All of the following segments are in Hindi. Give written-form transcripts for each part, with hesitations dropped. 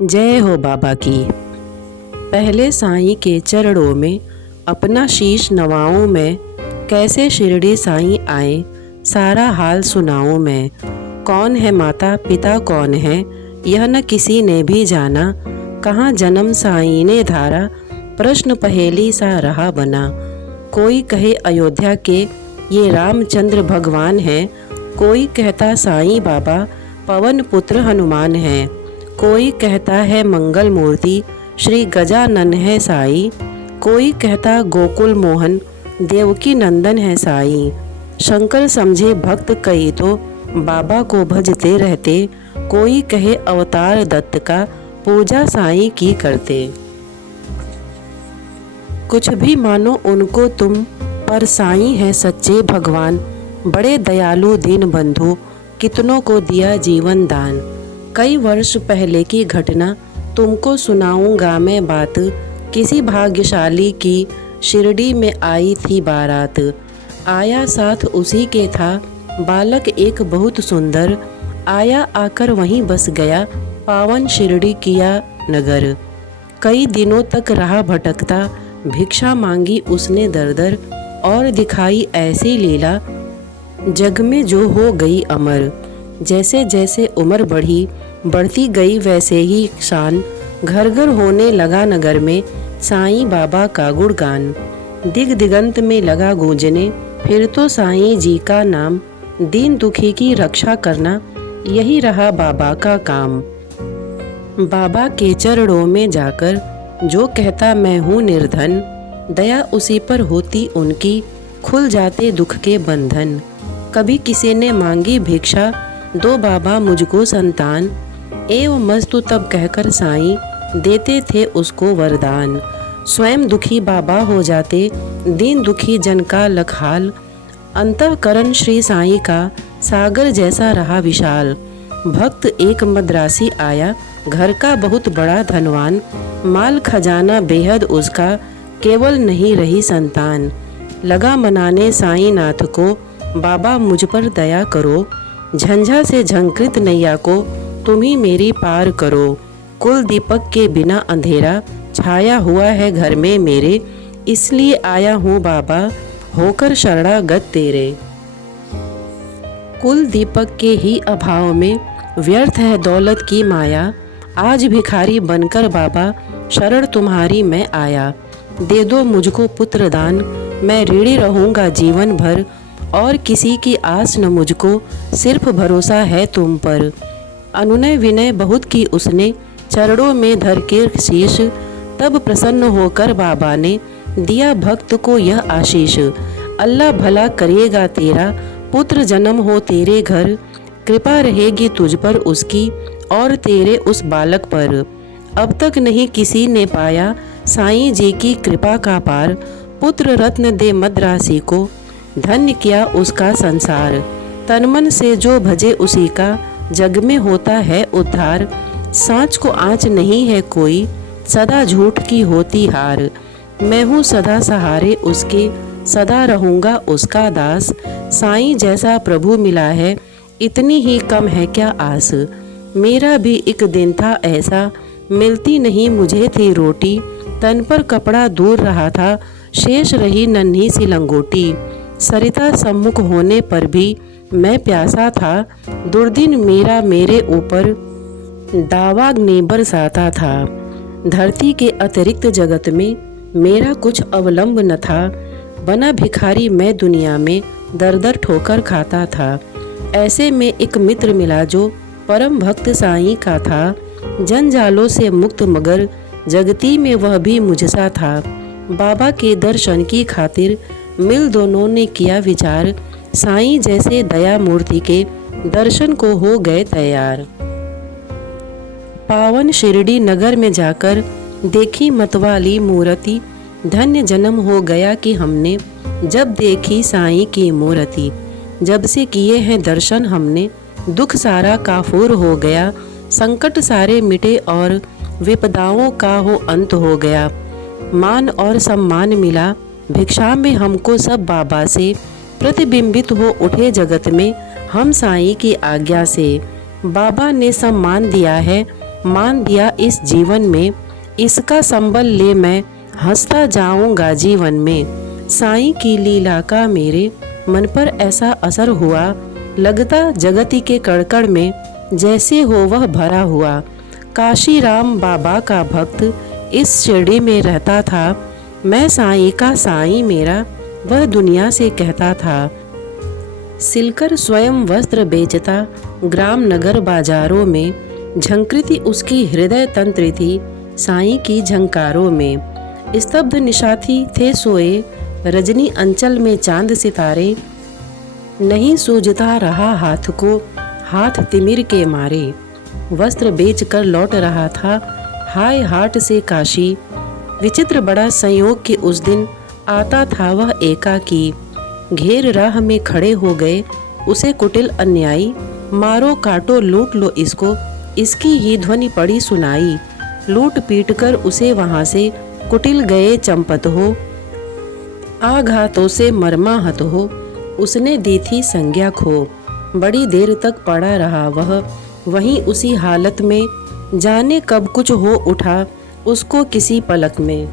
जय हो बाबा की। पहले साईं के चरणों में अपना शीश नवाऊं मैं, कैसे शिरडी साईं आए सारा हाल सुनाऊं मैं। कौन है माता पिता कौन है यह न किसी ने भी जाना, कहाँ जन्म साईं ने धारा प्रश्न पहेली सा रहा बना। कोई कहे अयोध्या के ये रामचंद्र भगवान हैं, कोई कहता साईं बाबा पवन पुत्र हनुमान हैं, कोई कहता है मंगल मूर्ति श्री गजानन है साई, कोई कहता गोकुल मोहन देवकी नंदन है साई। शंकर समझे भक्त कई तो बाबा को भजते रहते, कोई कहे अवतार दत्त का पूजा साईं की करते। कुछ भी मानो उनको तुम, पर साईं है सच्चे भगवान, बड़े दयालु दीन बंधु कितनों को दिया जीवन दान। कई वर्ष पहले की घटना तुमको सुनाऊंगा मैं बात, किसी भाग्यशाली की शिरडी में आई थी बारात। आया साथ उसी के था बालक एक बहुत सुंदर, आया आकर वहीं बस गया पावन शिरडी किया नगर। कई दिनों तक रहा भटकता, भिक्षा मांगी उसने दर दर, और दिखाई ऐसी लीला जग में जो हो गई अमर। जैसे जैसे उम्र बढ़ती गई वैसे ही शान, घर घर होने लगा नगर में साईं बाबा का गुणगान। दिग दिगंत में लगा गूंजने फिर तो साईं जी का नाम, दीन दुखी की रक्षा करना यही रहा बाबा का काम। बाबा के चरणों में जाकर जो कहता मैं हूँ निर्धन, दया उसी पर होती उनकी खुल जाते दुख के बंधन। कभी किसी ने मांगी भिक्षा दो बाबा मुझको संतान, एवं मस्तु तब कहकर साईं देते थे उसको वरदान। स्वयं दुखी बाबा हो जाते दीन दुखी जन का लखहाल, अंतःकरण श्री साईं का सागर जैसा रहा विशाल। भक्त एक मद्रासी आया घर का बहुत बड़ा धनवान, माल खजाना बेहद उसका केवल नहीं रही संतान। लगा मनाने साईं नाथ को बाबा मुझ पर दया करो, झंझा से झंकृत नैया को तुम ही मेरी पार करो। कुल दीपक के बिना अंधेरा छाया हुआ है घर में मेरे, इसलिए आया हूँ बाबा होकर शरणागत तेरे। कुल दीपक के ही अभाव में व्यर्थ है दौलत की माया, आज भिखारी बनकर बाबा शरण तुम्हारी मैं आया। दे दो मुझको पुत्र दान, मैं ऋणी रहूँगा जीवन भर, और किसी की आस न मुझको सिर्फ भरोसा है तुम पर। अनुनय विनय बहुत की उसने चरणों में धर के शीश, तब प्रसन्न होकर बाबा ने दिया भक्त को यह आशीष। अल्लाह भला करेगा तेरा, पुत्र जन्म हो तेरे घर, कृपा रहेगी तुझ पर उसकी और तेरे उस बालक पर। अब तक नहीं किसी ने पाया साईं जी की कृपा का पार, पुत्र रत्न दे मद्रासी को धन्य किया उसका संसार। तनमन से जो भजे उसी का जग में होता है उद्धार, सांच को आँच नहीं है कोई सदा झूठ की होती हार। मैं हूँ सदा सहारे उसके, सदा रहूँगा उसका दास, साईं जैसा प्रभु मिला है इतनी ही कम है क्या आस। मेरा भी एक दिन था ऐसा, मिलती नहीं मुझे थी रोटी, तन पर कपड़ा दूर रहा था शेष रही नन्ही सी लंगोटी। सरिता सम्मुख होने पर भी मैं प्यासा था, दुर्दिन मेरा मेरे ऊपर दावाग्नि बरसाता था। धरती के अतिरिक्त जगत में मेरा कुछ अवलंब न था, बना भिखारी मैं दुनिया में दर दर ठोकर खाता था। ऐसे में एक मित्र मिला जो परम भक्त साईं का था, जंजालों से मुक्त मगर जगती में वह भी मुझसा था। बाबा के दर्शन की खातिर मिल दोनों ने किया विचार, साईं जैसे दया मूर्ति के दर्शन को हो गए तैयार। पावन शिरडी नगर में जाकर देखी मतवाली मूर्ति, धन्य जन्म हो गया कि हमने जब देखी साईं की मूर्ति। जब से किए हैं दर्शन हमने दुख सारा काफूर हो गया, संकट सारे मिटे और विपदाओं का हो अंत हो गया। मान और सम्मान मिला भिक्षा में हमको सब बाबा से, प्रतिबिंबित हो उठे जगत में हम साईं की आज्ञा से। बाबा ने सम्मान दिया है मान दिया इस जीवन में, इसका संबल ले मैं हंसता जाऊंगा जीवन में। साईं की लीला का मेरे मन पर ऐसा असर हुआ, लगता जगती के कड़कड़ में जैसे हो वह भरा हुआ। काशी राम बाबा का भक्त इस शिरडी में रहता था, मैं साईं का साईं मेरा वह दुनिया से कहता था। सिलकर स्वयं वस्त्र बेचता ग्राम नगर बाजारों में, झंकृति उसकी हृदय तंत्र थी साईं की झंकारों में। स्तब्ध निशाथी थे सोए रजनी अंचल में चांद सितारे, नहीं सूझता रहा हाथ को हाथ तिमिर के मारे। वस्त्र बेच कर लौट रहा था हाय हाट से काशी, विचित्र बड़ा संयोग कि उस दिन आता था वह एकाकी। घेर राह में खड़े हो गए उसे कुटिल अन्यायी, मारो काटो लूट लो इसको, इसकी ही ध्वनि पड़ी सुनाई। लूट पीट कर उसे वहां से कुटिल गए चंपत हो, आघातों से मर्माहत हो उसने दी थी संज्ञा खो। बड़ी देर तक पड़ा रहा वह वहीं उसी हालत में, जाने कब कुछ हो उठा उसको किसी पलक में।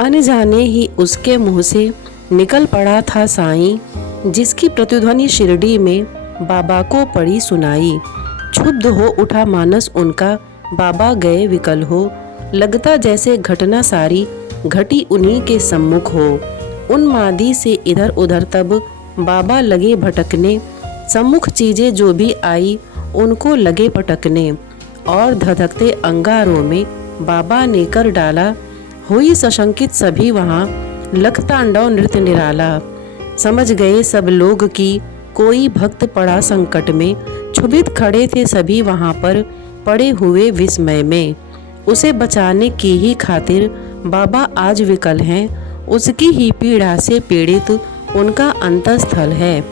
अनजाने ही उसके मुंह से निकल पड़ा था साईं, जिसकी प्रतिध्वनि शिरडी में बाबा को पड़ी सुनाई। क्षुब्ध हो उठा मानस उनका बाबा गए विकल हो, लगता जैसे घटना सारी घटी उन्हीं के सम्मुख हो। उन्मादी से इधर उधर तब बाबा लगे भटकने, सम्मुख चीजें जो भी आई उनको लगे पटकने। और धधकते अंगारों में बाबा ने कर डाला, हुई सशंकित सभी वहाँ लख तांडव नृत्य निराला। समझ गए सब लोग कि कोई भक्त पड़ा संकट में, क्षुभित खड़े थे सभी वहाँ पर पड़े हुए विस्मय में। उसे बचाने की ही खातिर बाबा आज विकल हैं, उसकी ही पीड़ा से पीड़ित उनका अंतस्थल है।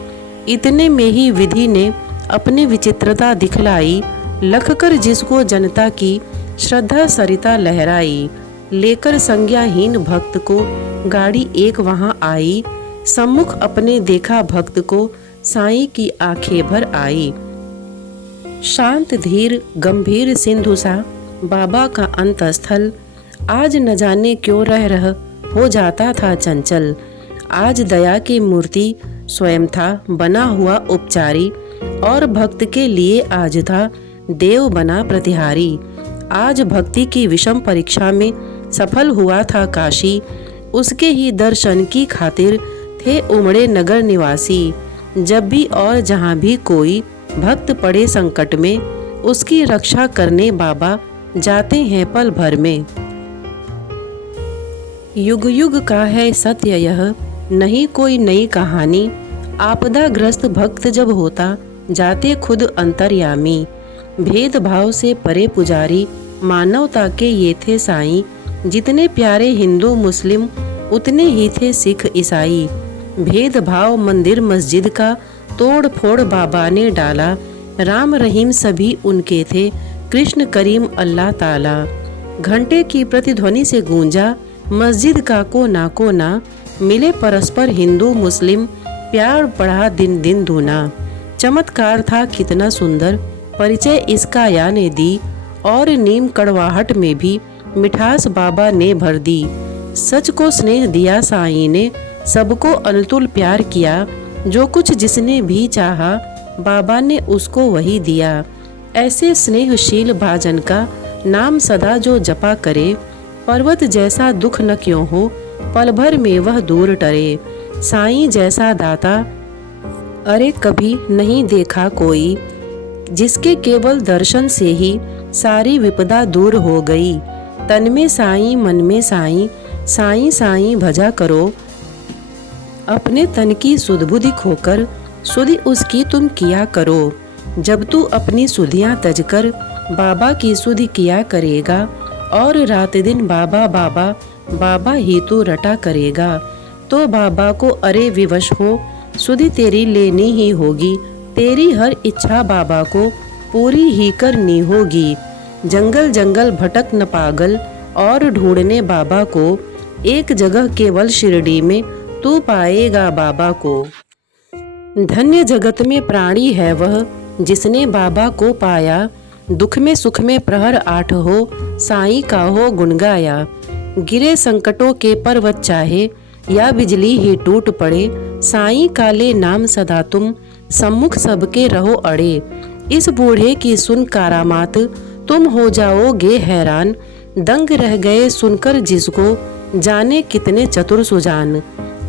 इतने में ही विधि ने अपनी विचित्रता दिखलाई, लख कर जिसको जनता की श्रद्धा सरिता लहराई। लेकर संज्ञाहीन भक्त को गाड़ी एक वहाँ आई, सम्मुख अपने देखा भक्त को साईं की आंखें भर आई। शांत धीर गंभीर सिंधु सा बाबा का अंतस्थल, आज न जाने क्यों रह हो जाता था चंचल। आज दया की मूर्ति स्वयं था बना हुआ उपचारी, और भक्त के लिए आज था देव बना प्रतिहारी। आज भक्ति की विषम परीक्षा में सफल हुआ था काशी, उसके ही दर्शन की खातिर थे उमड़े नगर निवासी। जब भी और जहाँ भी कोई भक्त पड़े संकट में, उसकी रक्षा करने बाबा जाते हैं पल भर में। युग युग का है सत्य यह, नहीं कोई नई कहानी। आपदाग्रस्त भक्त जब होता जाते खुद अंतर्यामी। भेदभाव से परे पुजारी मानवता के ये थे साईं, जितने प्यारे हिंदू मुस्लिम उतने ही थे सिख ईसाई। भेदभाव मंदिर मस्जिद का तोड़ फोड़ बाबा ने डाला, राम रहीम सभी उनके थे, कृष्ण करीम अल्लाह ताला। घंटे की प्रतिध्वनि से गूंजा मस्जिद का कोना, मिले परस्पर हिंदू मुस्लिम, प्यार बढ़ा दिन दिन दूना। चमत्कार था कितना सुंदर, परिचय इसका या ने दी, और नीम कड़वाहट में भी मिठास बाबा ने भर दी। सच को स्नेह दिया साईं ने, सबको अनतुल प्यार किया। जो कुछ जिसने भी चाहा बाबा ने उसको वही दिया। ऐसे स्नेहशील भाजन का नाम सदा जो जपा करे, पर्वत जैसा दुख न क्यों हो, पल भर में वह दूर टरे। साईं जैसा दाता अरे कभी नहीं देखा कोई, जिसके केवल दर्शन से ही सारी विपदा दूर हो गई। तन में साईं मन में साईं, साईं साईं भजा करो। अपने तन की सुध बुद्धि खोकर सुधि उसकी तुम किया करो। जब तू अपनी सुधियाँ तजकर बाबा की सुधि किया करेगा, और रात दिन बाबा बाबा बाबा ही तू रटा करेगा, तो बाबा को अरे विवश हो सुधि तेरी लेनी ही होगी। तेरी हर इच्छा बाबा को पूरी ही करनी होगी। जंगल जंगल भटक न पागल, और ढूंढने बाबा को एक जगह केवल शिरडी में तू पाएगा बाबा को। धन्य जगत में प्राणी है वह जिसने बाबा को पाया, दुख में सुख में प्रहर आठ हो, साईं का हो गुण गाया। गिरे संकटों के पर्वत चाहे, या बिजली ही टूट पड़े, साईं का ले नाम सदा तुम, सम्मुख सबके रहो अड़े। इस बूढ़े की सुन करामात, तुम हो जाओगे हैरान, दंग रह गए सुनकर जिसको, जाने कितने चतुर सुजान।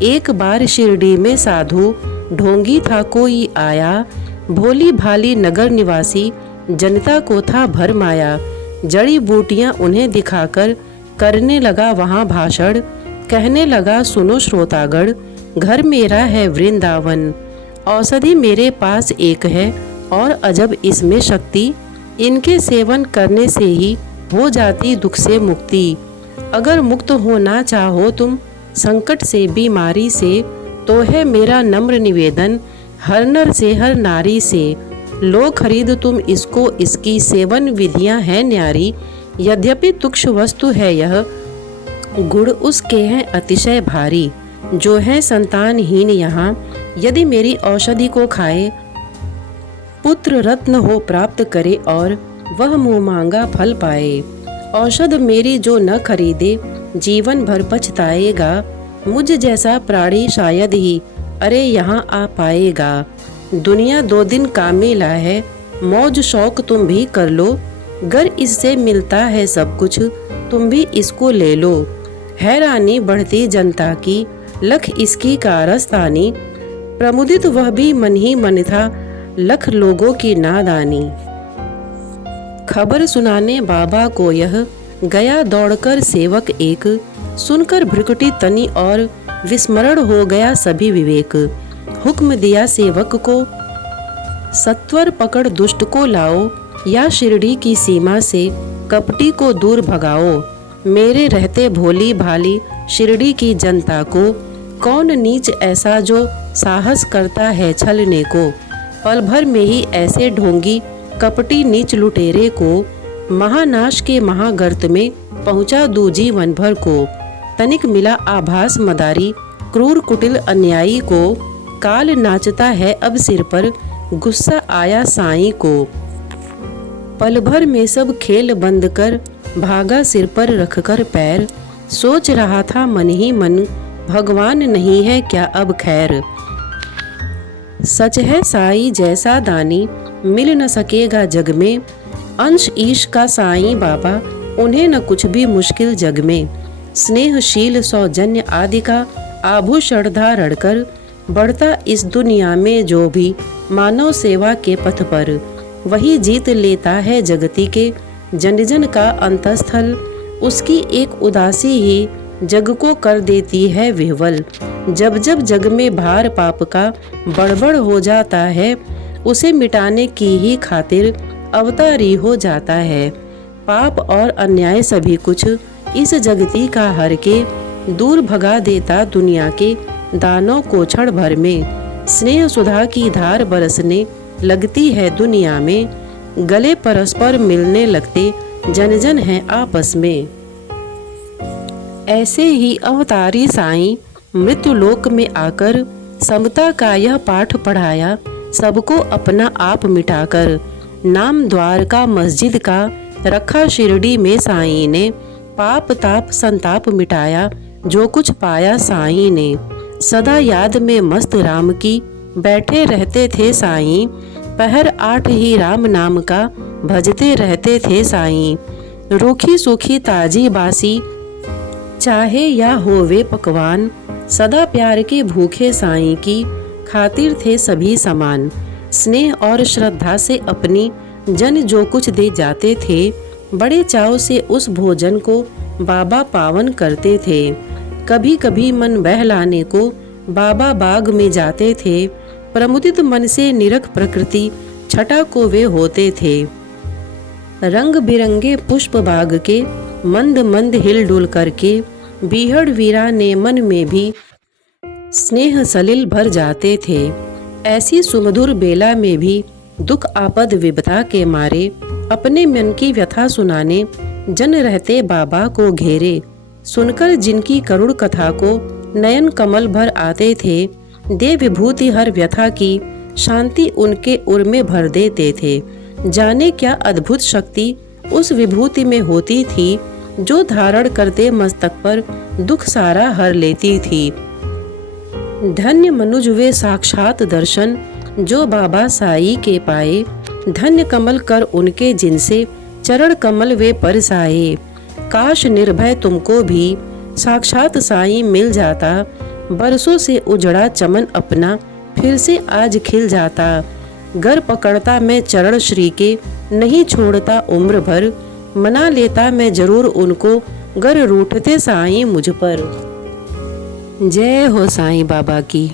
एक बार शिरडी में साधु ढोंगी था कोई आया, भोली भाली नगर निवासी जनता को था भरमाया। जड़ी बूटियां उन्हें दिखाकर करने लगा वहाँ भाषण, कहने लगा सुनो श्रोतागण, घर मेरा है वृंदावन, औषधि मेरे पास एक है और अजब इसमें शक्ति, इनके सेवन करने से ही हो जाती दुख से मुक्ति। अगर मुक्त होना चाहो तुम संकट से बीमारी से, तो है मेरा नम्र निवेदन, हर नर से हर नारी से लो खरीद तुम इसको, इसकी सेवन विधियां हैं न्यारी। यद्यपि तुक्ष वस्तु है यह, गुण उसके हैं अतिशय भारी। जो है संतानहीन यहाँ, यदि मेरी औषधि को खाए, पुत्र रत्न हो प्राप्त करे और वह मुँह मांगा फल पाए। औषध मेरी जो न खरीदे, जीवन भर पछताएगा, मुझ जैसा प्राणी शायद ही अरे यहाँ आ पाएगा। दुनिया 2 दिन का मेला है, मौज शौक तुम भी कर लो, गर इससे मिलता है सब कुछ, तुम भी इसको ले लो। हैरानी बढ़ती जनता की, लख इसकी कारस्तानी, प्रमुदित वह भी मन ही मन था, लख लोगों की नादानी। खबर सुनाने बाबा को यह गया दौड़कर सेवक एक, सुनकर भ्रुकुटी तनी और विस्मरण हो गया सभी विवेक। हुक्म दिया सेवक को, सत्वर पकड़ दुष्ट को लाओ, या शिरडी की सीमा से कपटी को दूर भगाओ। मेरे रहते भोली भाली शिरडी की जनता को, कौन नीच ऐसा जो साहस करता है छलने को। पल भर में ही ऐसे ढोंगी कपटी नीच लुटेरे को, महानाश के महागर्त में पहुंचा दू जीवन भर को। तनिक मिला आभास मदारी क्रूर कुटिल अन्यायी को, काल नाचता है अब सिर पर, गुस्सा आया साईं को। पल भर में सब खेल बंद कर, भागा सिर पर रखकर पैर, सोच रहा था मन ही मन, भगवान नहीं है क्या अब खैर। सच है साईं जैसा दानी, मिल न सकेगा जग में, अंश ईश का साईं बाबा, उन्हें न कुछ भी मुश्किल जग में। स्नेहशील सौजन्य आदि का आभूषण धारण कर, बढ़ता इस दुनिया में जो भी मानव सेवा के पथ पर, वही जीत लेता है जगती के जन जन का अंतस्थल। उसकी एक उदासी ही जग को कर देती है विह्वल, जब जब जग में भार पाप का बड़बड़ हो जाता है, उसे मिटाने की ही खातिर अवतारी हो जाता है। पाप और अन्याय सभी कुछ इस जगती का हर के, दूर भगा देता दुनिया के दानों को क्षण भर में। स्नेह सुधा की धार बरसने लगती है दुनिया में, गले परस्पर मिलने लगते जन जन हैं आपस में। ऐसे ही अवतारी साईं मृत्युलोक में आकर, समता का यह पाठ पढ़ाया सबको अपना आप मिटाकर। नाम द्वारका मस्जिद का रखा शिरडी में साईं ने, पाप ताप संताप मिटाया जो कुछ पाया साईं ने। सदा याद में मस्त राम की बैठे रहते थे साईं, पहर 8 ही राम नाम का भजते रहते थे साईं। रूखी सूखी ताजी बासी चाहे या होवे पकवान, सदा प्यार के भूखे साईं की खातिर थे सभी समान। स्नेह और श्रद्धा से अपनी जन जो कुछ दे जाते थे, बड़े चाव से उस भोजन को बाबा पावन करते थे। कभी कभी मन बहलाने को बाबा बाग में जाते थे, प्रमुदित मन से निरख प्रकृति छटा को वे होते थे। रंग बिरंगे पुष्प बाग के मंद मंद हिलडुल करके, बीहड़ वीराने मन में भी स्नेह सलिल भर जाते थे। ऐसी सुमधुर बेला में भी दुख आपद विपदा के मारे, अपने मन की व्यथा सुनाने जन रहते बाबा को घेरे। सुनकर जिनकी करुण कथा को नयन कमल भर आते थे, दे विभूति हर व्यथा की शांति उनके उर में भर देते थे। जाने क्या अद्भुत शक्ति उस विभूति में होती थी जो धारण करते मस्तक पर दुख सारा हर लेती थी। धन्य मनुज वे साक्षात दर्शन जो बाबा साई के पाए, धन्य कमल कर उनके जिनसे चरण कमल वे परसाए। काश निर्भय तुमको भी साक्षात साई मिल जाता, बरसों से उजड़ा चमन अपना फिर से आज खिल जाता। गर पकड़ता मैं चरण श्री के नहीं छोड़ता उम्र भर, मना लेता मैं जरूर उनको गर रूठते साईं मुझ पर। जय हो साईं बाबा की।